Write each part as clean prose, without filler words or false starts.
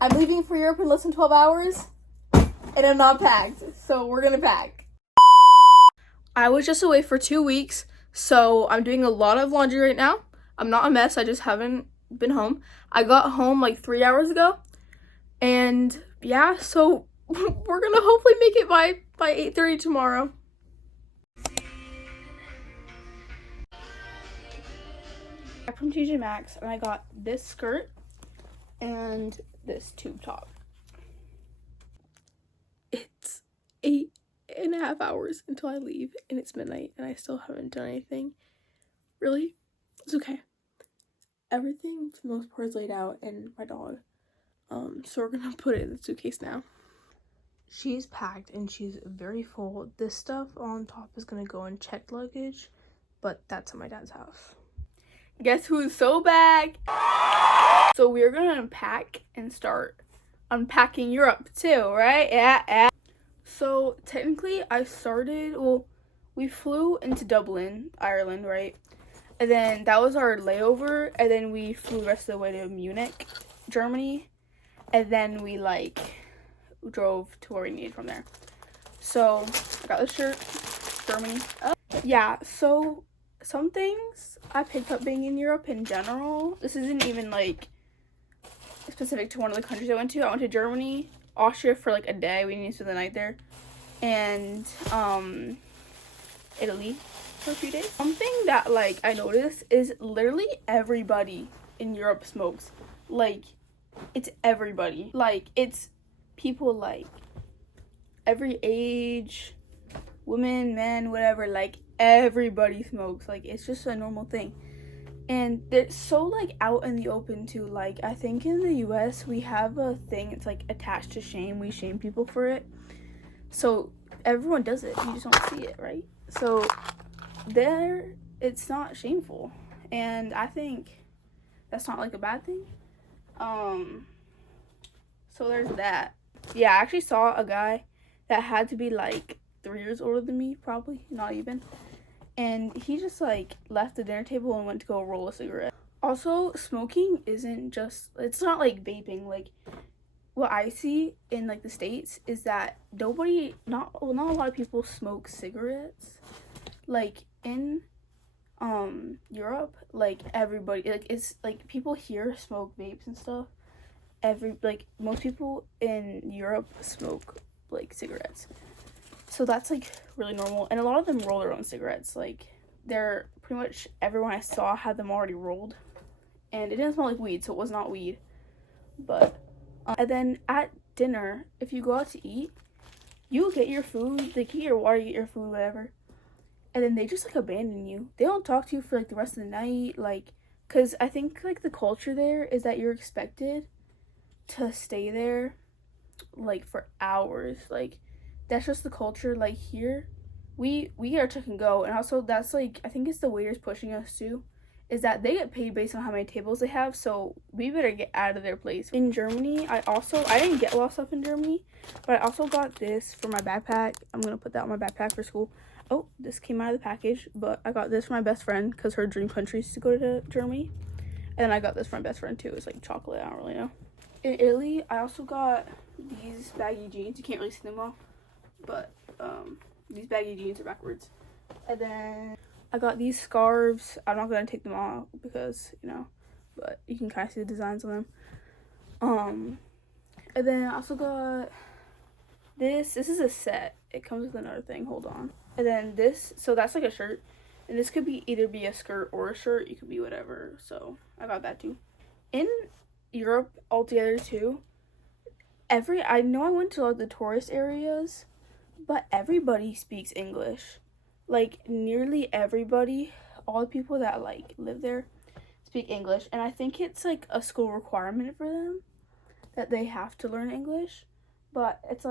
I'm leaving for Europe in less than 12 hours, and I'm not packed, so we're gonna pack. I was just away for 2 weeks, so I'm doing a lot of laundry right now. I'm not a mess, I just haven't been home. I got home like 3 hours ago, and yeah, so we're gonna hopefully make it by 8:30 tomorrow. I'm from TJ Maxx, and I got this skirt and this tube top. It's 8.5 hours until I leave, and it's midnight, and I still haven't done anything. Really? It's okay. Everything, for the most part, is laid out, and my dog. So we're gonna put it in the suitcase now. She's packed, and she's very full. This stuff on top is gonna go in checked luggage, but that's at my dad's house. Guess who's so back? So we're gonna unpack and start unpacking Europe too, right? Yeah. So technically we flew into Dublin, Ireland, right? And then that was our layover, and then we flew the rest of the way to Munich, Germany, and then we drove to where we needed from there. So I got the shirt, Germany. Yeah, so some things I picked up being in Europe in general. This isn't even specific to one of the countries I went to. I went to Germany, Austria for a day. We needed to spend the night there. And Italy for a few days. Something that I noticed is literally everybody in Europe smokes. It's everybody. It's people every age, women, men, whatever, everybody smokes. It's just a normal thing. And it's so out in the open too. I think in the US we have a thing, it's attached to shame. We shame people for it. So everyone does it. You just don't see it, right? So there, it's not shameful. And I think that's not a bad thing. So there's that. Yeah, I actually saw a guy that had to be 3 years older than me, probably, not even. And he just left the dinner table and went to go roll a cigarette. Also, smoking isn't just, it's not vaping. What I see in the States is that not a lot of people smoke cigarettes. In Europe, everybody, it's people here smoke vapes and stuff. Most people in Europe smoke cigarettes. So that's really normal, and a lot of them roll their own cigarettes. They're pretty much, everyone I saw had them already rolled, and it didn't smell like weed, so it was not weed. But and then at dinner, if you go out to eat, you get your food, get your water, get your food, whatever, and then they just abandon you. They don't talk to you for the rest of the night, because I think the culture there is that you're expected to stay there for hours. That's just the culture. Here we get our check and go, and also that's I think it's the waiters pushing us too, is that they get paid based on how many tables they have, so we better get out of their place. In Germany, I didn't get lost up in Germany, but I also got this for my backpack. I'm gonna put that on my backpack for school. Oh, this came out of the package, but I got this for my best friend because her dream country is to go to Germany. And then I got this for my best friend too. It's chocolate, I don't really know. In Italy, I also got these baggy jeans. You can't really see them well, but these baggy jeans are backwards. And then I got these scarves. I'm not gonna take them off because, but you can kind of see the designs on them. And then I also got this. This is a set. It comes with another thing. Hold on. And then this, so that's a shirt. And this could either be a skirt or a shirt. You could be whatever. So I got that too. In Europe altogether too, I know I went to the tourist areas, but everybody speaks English. Nearly everybody, all the people that live there speak English, and I think it's a school requirement for them that they have to learn English. But it's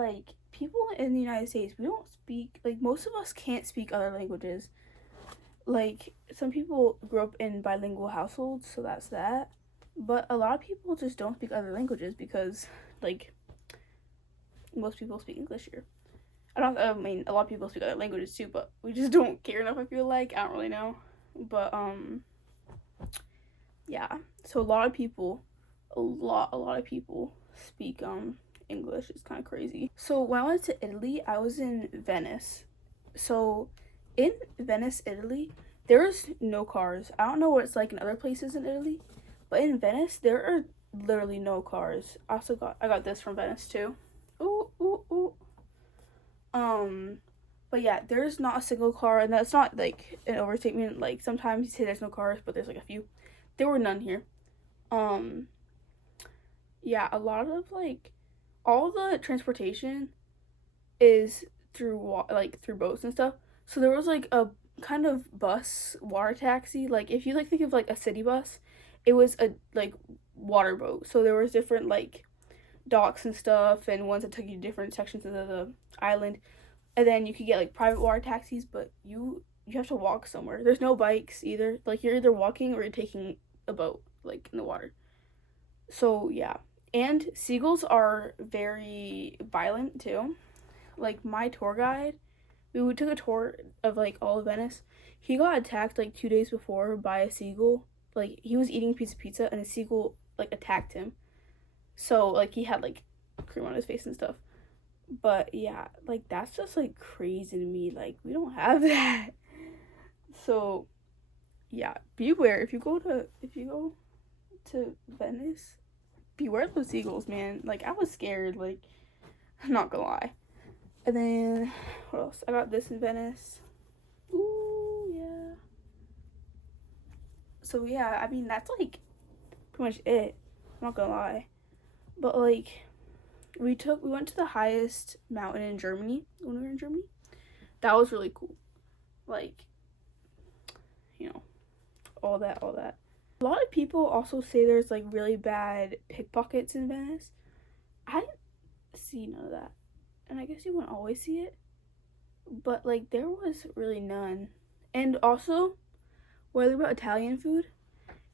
people in the United States, we don't speak, most of us can't speak other languages. Some people grew up in bilingual households, so that's that. But a lot of people just don't speak other languages because most people speak English here. I mean, a lot of people speak other languages too, but we just don't care enough, I feel I don't really know. But, yeah. So a lot of people speak English. It's kind of crazy. So when I went to Italy, I was in Venice. So in Venice, Italy, there's no cars. I don't know what it's like in other places in Italy, but in Venice there are literally no cars. I got this from Venice too. Ooh, ooh, ooh. But yeah, there's not a single car, and that's not like an overstatement. Like sometimes you say there's no cars, but there's like a few. There were none here. Um, yeah, a lot of like all the transportation is through through boats and stuff. So there was like a kind of bus water taxi. Like if you like think of like a city bus, it was a like water boat. So there was different like docks and stuff, and ones that took you to different sections of the island. And then you could get like private water taxis, but you have to walk somewhere. There's no bikes either. Like you're either walking or you're taking a boat like in the water. So yeah. And seagulls are very violent too. Like my tour guide, we took a tour of like all of Venice. He got attacked like 2 days before by a seagull. Like he was eating a piece of pizza and a seagull like attacked him. So like he had like cream on his face and stuff. But yeah, like that's just like crazy to me. Like we don't have that. So yeah, beware if you go to Venice. Beware those seagulls, man. Like I was scared. Like I'm not gonna lie. And then what else? I got this in Venice. Ooh yeah. So yeah, I mean that's like pretty much it. I'm not gonna lie. But like we went to the highest mountain in Germany when we were in Germany. That was really cool. Like, you know, all that. A lot of people also say there's like really bad pickpockets in Venice. I didn't see none of that. And I guess you wouldn't always see it. But like there was really none. And also, what I like about Italian food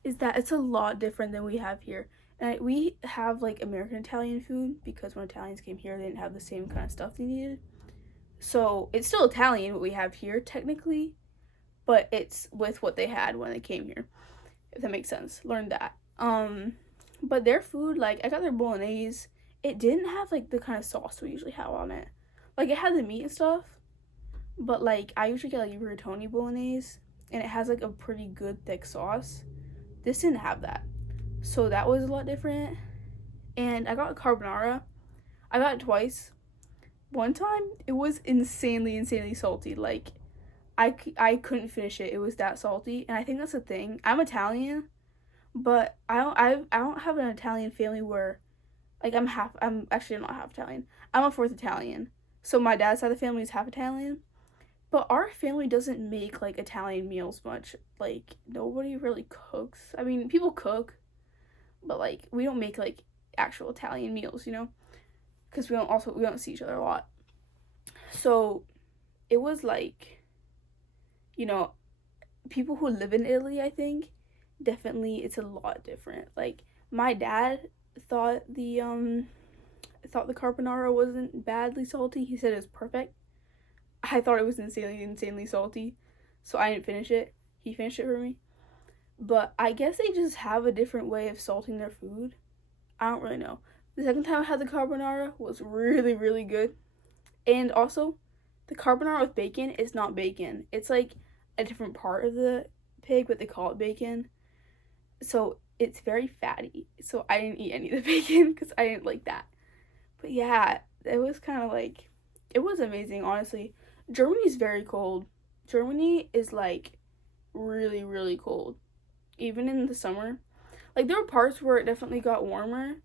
is that it's a lot different than we have here. And we have like American Italian food because when Italians came here, they didn't have the same kind of stuff they needed. So it's still Italian what we have here technically, but it's with what they had when they came here. If that makes sense. Learn that. But their food, like I got their bolognese, it didn't have like the kind of sauce we usually have on it. Like it had the meat and stuff, but like I usually get like rigatoni bolognese, and it has like a pretty good thick sauce. This didn't have that. So that was a lot different. And I got carbonara. I got it twice. One time, it was insanely salty. Like, I couldn't finish it. It was that salty. And I think that's the thing. I'm Italian, but I don't have an Italian family where, like, I'm actually not half Italian. I'm a fourth Italian. So my dad's side of the family is half Italian. But our family doesn't make, like, Italian meals much. Like, nobody really cooks. I mean, people cook, but like we don't make like actual Italian meals, you know, because we don't see each other a lot. So it was like, you know, people who live in Italy, I think definitely it's a lot different. Like my dad thought the carbonara wasn't badly salty. He said it was perfect. I thought it was insanely salty, so I didn't finish it. He finished it for me. But I guess they just have a different way of salting their food. I don't really know. The second time I had the carbonara was really good. And also, the carbonara with bacon is not bacon. It's like a different part of the pig, but they call it bacon. So it's very fatty. So I didn't eat any of the bacon because I didn't like that. But yeah, it was kind of like, it was amazing, honestly. Germany's very cold. Germany is like really cold. Even in the summer. Like there were parts where it definitely got warmer,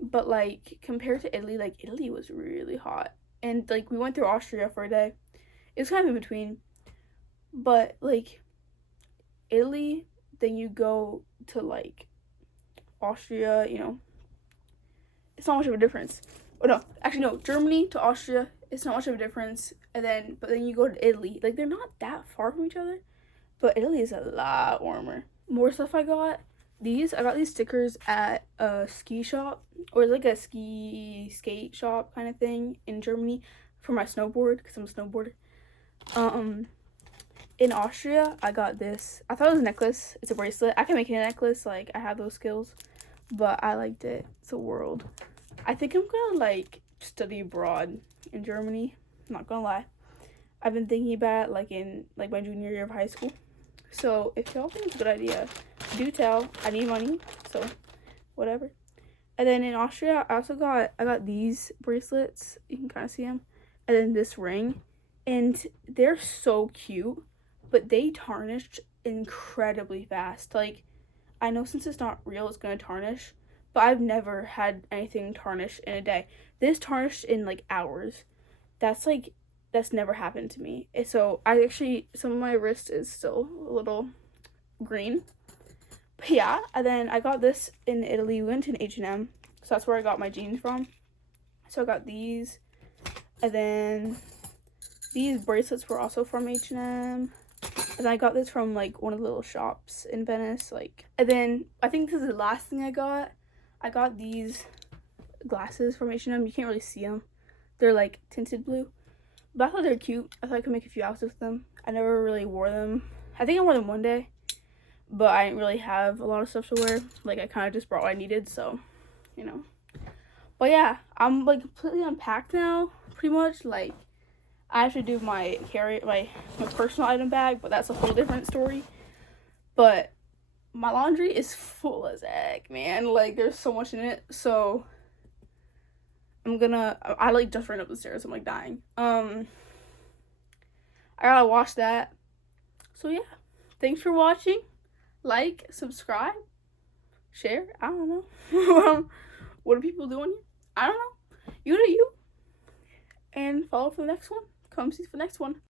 but like compared to Italy, like Italy was really hot. And like we went through Austria for a day. It was kind of in between. But like Italy, then you go to like Austria, you know. It's not much of a difference. Oh no, actually no, Germany to Austria, it's not much of a difference. But then you go to Italy. Like they're not that far from each other, but Italy is a lot warmer. More stuff I got these stickers at a ski shop, or like a skate shop kind of thing in Germany for my snowboard because I'm a snowboarder. In Austria I got this. I thought it was a necklace. It's a bracelet. I can make it a necklace. Like I have those skills, but I liked it. It's a world. I think I'm gonna like study abroad in Germany. I'm not gonna lie. I've been thinking about it like in like my junior year of high school. So if y'all think it's a good idea, do tell. I need money, so whatever. And then in Austria, I got these bracelets. You can kind of see them, and then this ring, and they're so cute, but they tarnished incredibly fast. Like, I know since it's not real, it's gonna tarnish, but I've never had anything tarnish in a day. This tarnished in like hours. That's never happened to me. So I actually, some of my wrist is still a little green. But yeah, and then I got this in Italy. We went to an H&M, so that's where I got my jeans from. So I got these, and then these bracelets were also from H&M. And then I got this from like one of the little shops in Venice. Like, and then I think this is the last thing I got. I got these glasses from H&M. You can't really see them. They're like tinted blue, but I thought they were cute. I thought I could make a few outfits with them. I never really wore them. I think I wore them one day, but I didn't really have a lot of stuff to wear. Like, I kind of just brought what I needed, so, you know. But yeah, I'm like completely unpacked now, pretty much. Like, I have to do my personal item bag, but that's a whole different story. But my laundry is full as heck, man. Like, there's so much in it. So I like just ran up the stairs. I'm like dying. I gotta wash that. So yeah, thanks for watching. Like, subscribe, share. I don't know. What are people doing here? I don't know. You do you. And follow for the next one. Come see for the next one.